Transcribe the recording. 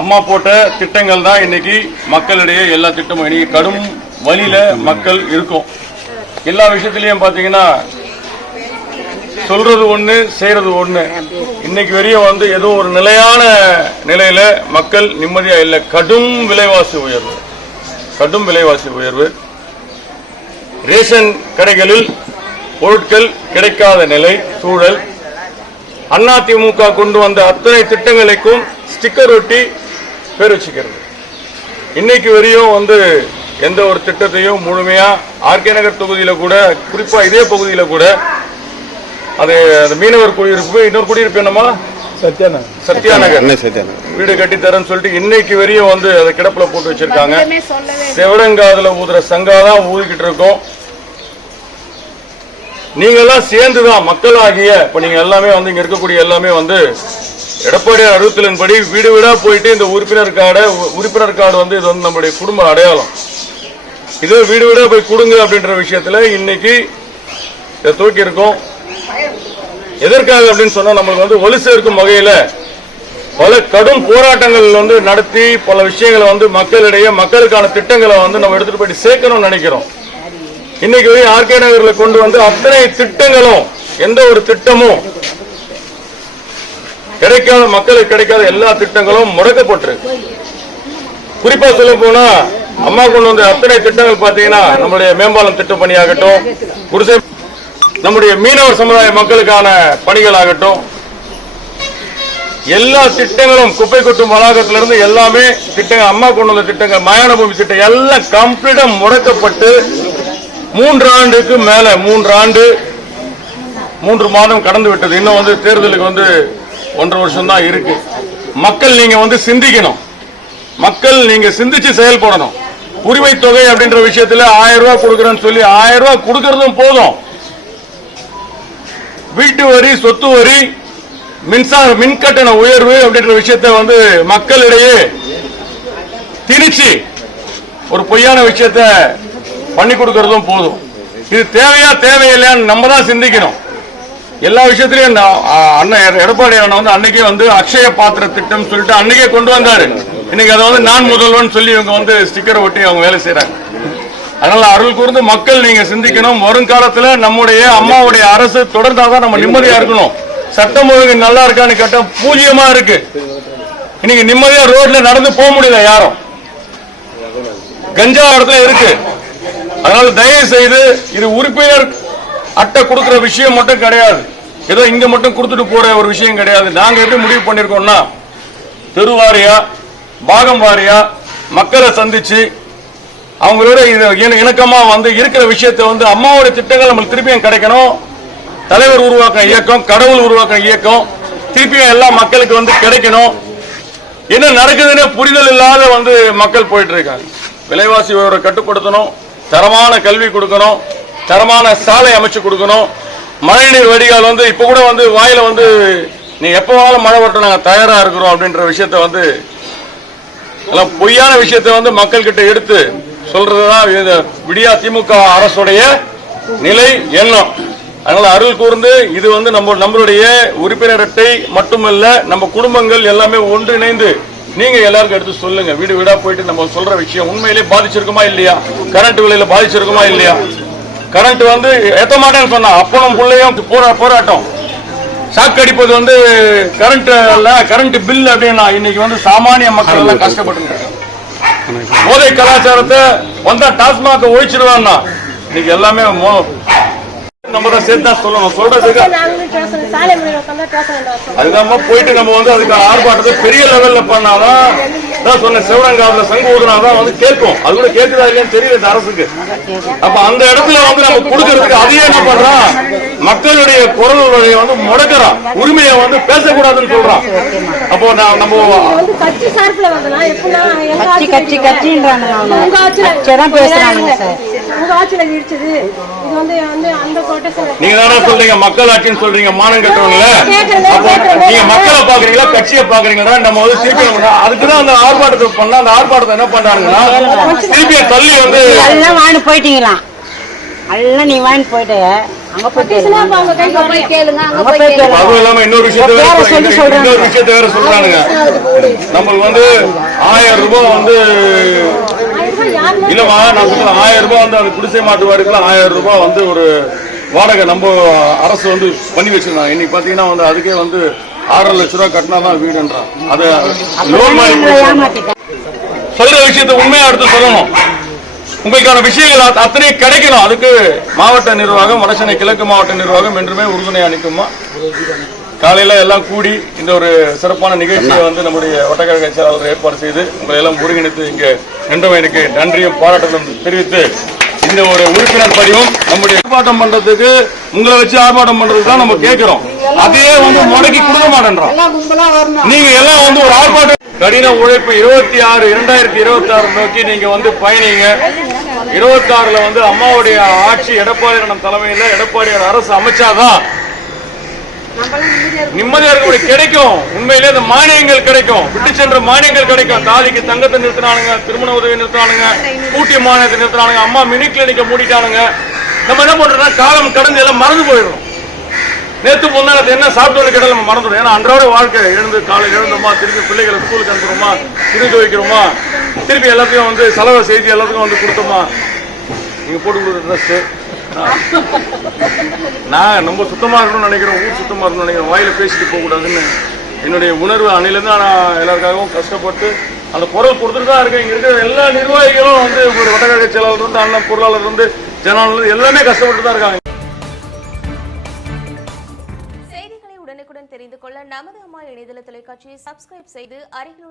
அம்மா போட்ட திட்டங்கள் தான் இன்னைக்கு மக்களிடையே எல்லா திட்டமும் இன்னைக்கு கடும் வழியில மக்கள் இருக்கும். எல்லா விஷயத்திலையும் பாத்தீங்கன்னா சொல்றது ஒண்ணு செய்யறது ஒண்ணு. இன்னைக்கு வரையும் ஏதோ ஒரு நிலையான நிலையில மக்கள் நிம்மதியா இல்லை. கடும் விலைவாசி உயர்வு, ரேஷன் கடைகளில் பொருட்கள் கிடைக்காத நிலை சூழல், அதிமுக கொண்டு வந்த அத்தனை திட்டங்களுக்கும் ஸ்டிக்கர் ஒட்டி பேர் வச்சுக்கிறது. இன்னைக்கு வரையும் எந்த ஒரு திட்டத்தையும் முழுமையா ஆர்கே நகர் தொகுதியில கூட, குறிப்பா இதே பகுதியில கூட அது மீனவர் குடியிருப்பு, இன்னொரு குடியிருப்பு என்னமா சத்யா நகர் வீடு கட்டித்தரேன்னு சொல்லிட்டு இன்னைக்கு வரையும் அதை கிடப்புல போட்டு வச்சிருக்காங்க. செவடங்காதுல ஊதுற சங்காதான் ஊதிக்கிட்டு இருக்கோம். நீங்க எல்லாம் சேர்ந்துதான் மக்களாகிய இப்ப நீங்க எல்லாமே இங்க இருக்கக்கூடிய எல்லாமே எடப்பாடியார் அறிவுறுத்தலின்படி வீடு வீடா போயிட்டு இந்த உறுப்பினர் கார்டு இது நம்முடைய குடும்ப அடையாளம். இதே வீடு வீடா போய் கொடுங்க அப்படின்ற விஷயத்துல இன்னைக்கு இதை தூக்கி இருக்கோம். எதற்காக அப்படின்னு சொன்னா நம்மளுக்கு ஒலி சேர்க்கும் வகையில பல கடும் போராட்டங்கள் நடத்தி பல விஷயங்களை மக்களிடையே மக்களுக்கான திட்டங்களை நம்ம எடுத்துட்டு போயிட்டு சேர்க்கணும்னு நினைக்கிறோம். இன்னைக்கு ஆர்கே நகர்ல கொண்டு அத்தனை திட்டங்களும் எந்த ஒரு திட்டமும் கிடைக்காத, மக்களுக்கு கிடைக்காத எல்லா திட்டங்களும் முடக்கப்பட்டிருக்கு. குறிப்பா சொல்ல போனா அம்மா கொண்டு வந்த அத்தனை திட்டங்கள் பாத்தீங்கன்னா நம்மளுடைய மேம்பாலம் திட்ட பணியாகட்டும், குடிசை நம்முடைய மீனவர் சமுதாய மக்களுக்கான பணிகள் ஆகட்டும், எல்லா திட்டங்களும் குப்பை கொட்டும் வளாகத்திலிருந்து எல்லாமே திட்டங்கள், அம்மா கொண்டு வந்த திட்டங்கள், மயான பூமி திட்டம் எல்லாம் கம்ப்ளீட்டா முடக்கப்பட்டு 3 ஆண்டுக்கு மேல 3 மாதம் கடந்து விட்டது. இன்னும் தேர்தலுக்கு 1.5 வருஷம் தான் இருக்கு. மக்கள் நீங்க சிந்திக்கணும். மக்கள் நீங்க சிந்திச்சு செயல்படணும். உரிமை தொகை அப்படின்ற விஷயத்துல 1000 ரூபாய் கொடுக்கறேன்னு சொல்லி 1000 ரூபாய் கொடுக்கறதும் போதும். வீட்டு வரி, சொத்து வரி, மின்கட்டண உயர்வு அப்படின்ற விஷயத்தை மக்களிடையே திணிச்சு ஒரு பொய்யான விஷயத்தை பண்ணி கொடுக்கறதும் போதும். இது தேவையா தேவையில்லையான்னு நம்ம தான் சிந்திக்கணும். எல்லா விஷயத்திலையும் அண்ணன் எடப்பாடியார் அன்னைக்கே அக்ஷய பாத்திர திட்டம் சொல்லிட்டு அன்னைக்கே கொண்டு வந்தாரு. இன்னைக்கு அதை நான் முதல்வன் சொல்லி இவங்க ஸ்டிக்கரை ஒட்டி அவங்க வேலை செய்யறாங்க. அதனால அருள் கூர்ந்து மக்கள் நீங்க சிந்திக்கணும். வருங்காலத்துல நம்முடைய அம்மாவுடைய அரசு தொடர்ந்தாதான் நம்ம நிம்மதியா இருக்கணும். சட்டம் ஒழுங்கு நல்லா இருக்கான்னு கேட்டா பூஜ்ஜியமா இருக்கு. இன்னைக்கு நிம்மதியா ரோட்ல நடந்து போக முடியல யாரும். கஞ்சா இடத்துல இருக்கு. அதனால தயவு செய்து இது உறுப்பினர் அட்டை கொடுக்கிற விஷயம் மட்டும் கிடையாது. ஏதோ இங்க மட்டும் கொடுத்துட்டு போற ஒரு விஷயம் கிடையாது. நாங்க எப்படி முடிவு பண்ணிருக்கோம்னா, தெருவாரியா பாகம் வாரியா மக்களை சந்திச்சு அவங்களோட இணக்கமா இருக்கிற விஷயத்தை அம்மாவோட திட்டங்கள் நம்மளுக்கு திருப்பியும் கிடைக்கணும். தலைவர் உருவாக்க இயக்கம், கடவுள் உருவாக்க இயக்கம் திருப்பியும் எல்லா மக்களுக்கு கிடைக்கணும். என்ன நடக்குதுன்னு புரிதல் இல்லாத மக்கள் போயிட்டு இருக்காங்க. விலைவாசி உயர்வை கட்டுப்படுத்தணும், தரமான கல்வி கொடுக்கணும், தரமான சாலை அமைச்சு கொடுக்கணும், மழைநீர் வடிகால் இப்ப கூட வாயில நீ எப்பவாலும் மழை வரட்டும் நாங்க தயாரா இருக்கிறோம் அப்படின்ற விஷயத்த பொய்யான விஷயத்தை மக்கள் கிட்ட எடுத்து சொல்றதுதான் விடியா திமுக அரசுடைய நிலை எண்ணம். அதனால அருள் கூர்ந்து இது நம்மளுடைய உறுப்பினர் அட்டை மட்டுமல்ல, நம்ம குடும்பங்கள் எல்லாமே ஒன்றிணைந்து நீங்க எல்லாருக்கும் எடுத்து சொல்லுங்க. வீடு வீடா போயிட்டு நம்ம சொல்ற விஷயம் உண்மையிலே பாதிச்சிருக்குமா இல்லையா, கரண்ட் விலையில பாதிச்சிருக்குமா இல்லையா. கரண்ட் ஏத்த மாட்டேன்னு சொன்னா அப்பனும் பிள்ளையும் போராட்டம். ஷாக் அடிப்பது கரண்ட் பில் அப்படின்னா இன்னைக்கு சாமானிய மக்கள் எல்லாம் கஷ்டப்பட்டு போதை கலாச்சாரத்தை டாஸ்மாக ஒழிச்சிருவான்னா இன்னைக்கு எல்லாமே நம்ம தான் சேர்த்து தான் சொல்லணும். சொல்றதுக்கு அதுதான் போயிட்டு நம்ம அதுக்கு ஆர்ப்பாட்டத்தை பெரிய லெவல்ல பண்ணாதான் சொன்ன சிவரங்காவில சங்க ஊதுனாதான் கேட்கும். அது கூட கேட்குதா இல்லையான்னு தெரியல அரசுக்கு. அப்ப அந்த இடத்துல நம்ம கொடுக்கறதுக்கு அதையே என்ன பண்றான், மக்களுடைய குரலுடைய முடக்கிறான், உரிமையை பேசக்கூடாதுன்னு சொல்றான். அப்போ நம்ம நீங்க தானே சொல்றீங்க மக்கள் ஆட்சின்னு சொல்றீங்க, மானம் கட்டுறவங்கள. நீங்க மக்களை பாக்குறீங்களா கட்சியை பாக்குறீங்களா? நம்ம திருப்பி அதுக்குதான் அந்த ஆர்ப்பாட்டத்தை பண்ணா, அந்த ஆர்ப்பாட்டத்தை என்ன பண்றாங்கன்னா திருப்பி தள்ளி போயிட்டீங்களா எல்லாம் நீ வாங்கிட்டு போயிட்டு அங்க போய் கேளுங்க. அதுவும் இல்லாம இன்னொரு விஷயத்த வேற சொல்றானுங்க. நம்மளுக்கு வந்து 1000 ரூபாய் வந்து இல்லமா, நான் சொல்றேன் 1000 ரூபாய் வந்து அது குடிசை மாட்டு வாரிசுல 1000 ரூபாய் வந்து ஒரு வாடகை நம்ம அரசு வந்து பண்ணி வச்சிருந்தாங்க. இன்னைக்கு பாத்தீங்கன்னா வந்து அதுக்கே வந்து 6.5 லட்சம் ரூபாய் கட்டினாதான் வீடுன்றான். அது லோன் மாதிரி சொல்ற விஷயத்தை உண்மையா எடுத்து சொல்லணும். உங்களுக்கான விஷயங்கள் அத்தனை கிடைக்கணும். அதுக்கு மாவட்ட நிர்வாகம், வடசென்னை கிழக்கு மாவட்ட நிர்வாகம் என்றுமே உறுதுணையா நிற்குமா. காலையில எல்லாம் கூடி இந்த ஒரு சிறப்பான நிகழ்ச்சியை வந்து நம்முடைய வட்டக்கழக செயலாளர் ஏற்பாடு செய்து உங்களை எல்லாம் ஒருங்கிணைத்து இங்க நின்றவனுக்கு நன்றியும் பாராட்டுகளும் தெரிவித்து இந்த ஒரு உறுப்பினர் பதிவும் நம்முடைய ஆர்ப்பாட்டம் பண்றதுக்கு உங்களை வச்சு ஆர்ப்பாட்டம் பண்றதுக்கு தான் நம்ம கேட்கிறோம். அதையே வந்து முடக்கி கொடுக்க மாட்டேன்றோம். நீங்க எல்லாம் வந்து ஒரு ஆர்ப்பாட்டம் கடின உழைப்பு 2026 நோக்கி நீங்க வந்து பயணிங்க. 26ல வந்து அம்மாவுடைய ஆட்சி எடப்பாடியார் தலைமையில் எடப்பாடியார் அரசு அமைச்சாதான் நிம்மதியா இருக்க கிடைக்கும். உண்மையிலே இந்த மானியங்கள் கிடைக்கும், விட்டு சென்ற மானியங்கள் கிடைக்கும். தாலிக்கு தங்கத்தை நிறுத்தினானுங்க, திருமண உதவி நிறுத்தினானுங்க, கூட்டிய மானியத்தை நிறுத்தினானுங்க, அம்மா மினி கிளினிக்க மூடிட்டானுங்க. நம்ம என்ன பண்றோம்னா காலம் கடந்து எல்லாம் மறந்து போயிடும். நேத்து முன்னாடி என்ன சாப்பிட்டு கேட்டால் நம்ம மறந்துடும். ஏன்னா அன்றாட வாழ்க்கை எழுந்து காலையில் எழுந்தோமா, திருப்பி பிள்ளைகளை ஸ்கூலுக்கு அனுப்புறோமா, திருப்பி வைக்கிறோமா, திருப்பி எல்லாத்தையும் வந்து செலவு செய்து எல்லாத்துக்கும் வந்து கொடுத்தோமா. நீங்க போட்டு கொடுக்குற ட்ரெஸ் நான் ரொம்ப சுத்தமா இருக்கணும்னு நினைக்கிறேன், ஊர் சுத்தமா இருக்கணும்னு நினைக்கிறேன். வாயில பேசிட்டு போக கூடாதுன்னு என்னுடைய உணர்வு அன்னையிலிருந்து நான் எல்லாருக்காகவும் கஷ்டப்பட்டு அந்த பொருள் கொடுத்துட்டு தான் இருக்கேன். இங்க இருக்கிற எல்லா நிர்வாகிகளும் வந்து ஒரு வட்டக்கழக செயலாளர் இருந்து அண்ணன் பொருளாளர் இருந்து ஜனாளர் எல்லாமே கஷ்டப்பட்டு தான் இருக்காங்க. செய்திகளை உடனுக்குடன் தெரிந்து கொள்ள நமது அம்மா இணையதள தொலைக்காட்சியை சப்ஸ்கிரைப் செய்து அருகில்